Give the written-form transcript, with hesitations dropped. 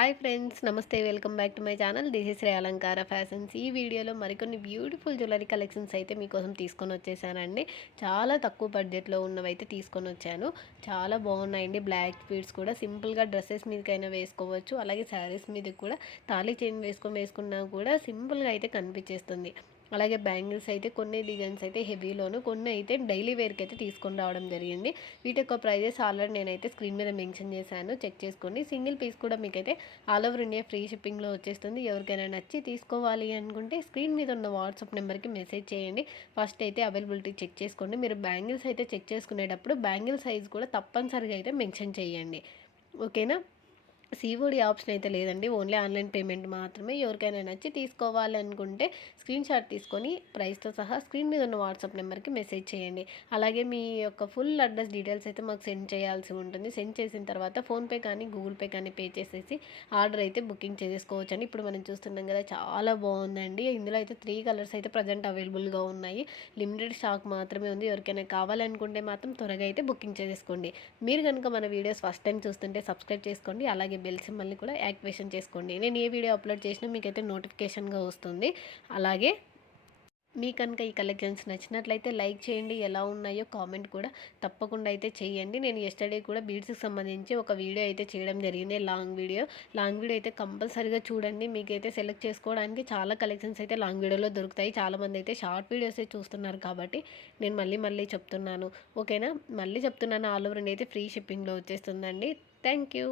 Hi friends, నమస్తే. Welcome back to my channel. This is Sri Alankara fashions. ఈ వీడియోలో మరికొన్ని బ్యూటిఫుల్ జ్యువెలరీ కలెక్షన్స్ అయితే మీకోసం తీసుకొని వచ్చేసానండి. చాలా తక్కువ బడ్జెట్లో ఉన్నవైతే తీసుకొని వచ్చాను. చాలా బాగున్నాయండి. బ్లాక్ బీడ్స్ కూడా సింపుల్గా డ్రెస్సెస్ మీదకైనా వేసుకోవచ్చు. అలాగే శారీస్ మీద కూడా తాళీ చైన్ వేసుకున్నా కూడా సింపుల్గా అయితే కనిపించేస్తుంది. అలాగే బ్యాంగిల్స్ అయితే కొన్ని డిజైన్స్ అయితే హెవీలోను, కొన్ని అయితే డైలీ వేర్కి అయితే తీసుకొని రావడం జరిగింది. వీటి యొక్క ప్రైజెస్ ఆల్రెడీ నేనైతే స్క్రీన్ మీద మెన్షన్ చేశాను, చెక్ చేసుకోండి. సింగిల్ పీస్ కూడా మీకైతే ఆల్ ఓవర్ ఇండియా ఫ్రీ షిప్పింగ్లో వచ్చేస్తుంది. ఎవరికైనా నచ్చి తీసుకోవాలి అనుకుంటే స్క్రీన్ మీద ఉన్న వాట్సాప్ నెంబర్కి మెసేజ్ చేయండి. ఫస్ట్ అయితే అవైలబిలిటీ చెక్ చేసుకోండి. మీరు బ్యాంగిల్స్ అయితే చెక్ చేసుకునేటప్పుడు బ్యాంగిల్ సైజ్ కూడా తప్పనిసరిగా అయితే మెన్షన్ చేయండి. ఓకేనా? సీఓడి ఆప్షన్ అయితే లేదండి, ఓన్లీ ఆన్లైన్ పేమెంట్ మాత్రమే. ఎవరికైనా నచ్చి తీసుకోవాలి అనుకుంటే స్క్రీన్ షాట్ తీసుకొని ప్రైస్తో సహా స్క్రీన్ మీద ఉన్న వాట్సాప్ నెంబర్కి మెసేజ్ చేయండి. అలాగే మీ యొక్క ఫుల్ అడ్రస్ డీటెయిల్స్ అయితే మాకు సెండ్ చేయాల్సి ఉంటుంది. సెండ్ చేసిన తర్వాత ఫోన్పే కానీ గూగుల్ పే కానీ పే చేసేసి ఆర్డర్ అయితే బుకింగ్ చేసుకోవచ్చు అండి. ఇప్పుడు మనం చూస్తున్నాం కదా, చాలా బాగుందండి. ఇందులో అయితే 3 కలర్స్ అయితే ప్రజెంట్ అవైలబుల్గా ఉన్నాయి. లిమిటెడ్ స్టాక్ మాత్రమే ఉంది. ఎవరికైనా కావాలనుకుంటే మాత్రం త్వరగా అయితే బుకింగ్ చేసుకోండి. మీరు కనుక మన వీడియోస్ ఫస్ట్ టైం చూస్తుంటే సబ్స్క్రైబ్ చేసుకోండి. అలాగే బెల్ సింబల్ని కూడా యాక్టివేషన్ చేసుకోండి. నేను ఏ వీడియో అప్లోడ్ చేసినా మీకైతే నోటిఫికేషన్గా వస్తుంది. అలాగే మీ కనుక ఈ కలెక్షన్స్ నచ్చినట్లయితే లైక్ చేయండి. ఎలా ఉన్నాయో కామెంట్ కూడా తప్పకుండా అయితే చేయండి. నేను ఎస్టర్డే కూడా బీడ్స్కి సంబంధించి ఒక వీడియో అయితే చేయడం జరిగింది, లాంగ్ వీడియో అయితే కంపల్సరీగా చూడండి. మీకైతే సెలెక్ట్ చేసుకోవడానికి చాలా కలెక్షన్స్ అయితే లాంగ్ వీడియోలో దొరుకుతాయి. చాలామంది అయితే షార్ట్ వీడియోసే చూస్తున్నారు కాబట్టి నేను మళ్ళీ చెప్తున్నాను. ఓకేనా? మళ్ళీ చెప్తున్నాను, ఆల్ ఓవర్ ఇండియా అయితే ఫ్రీ షిప్పింగ్లో వచ్చేస్తుందండి. Thank you.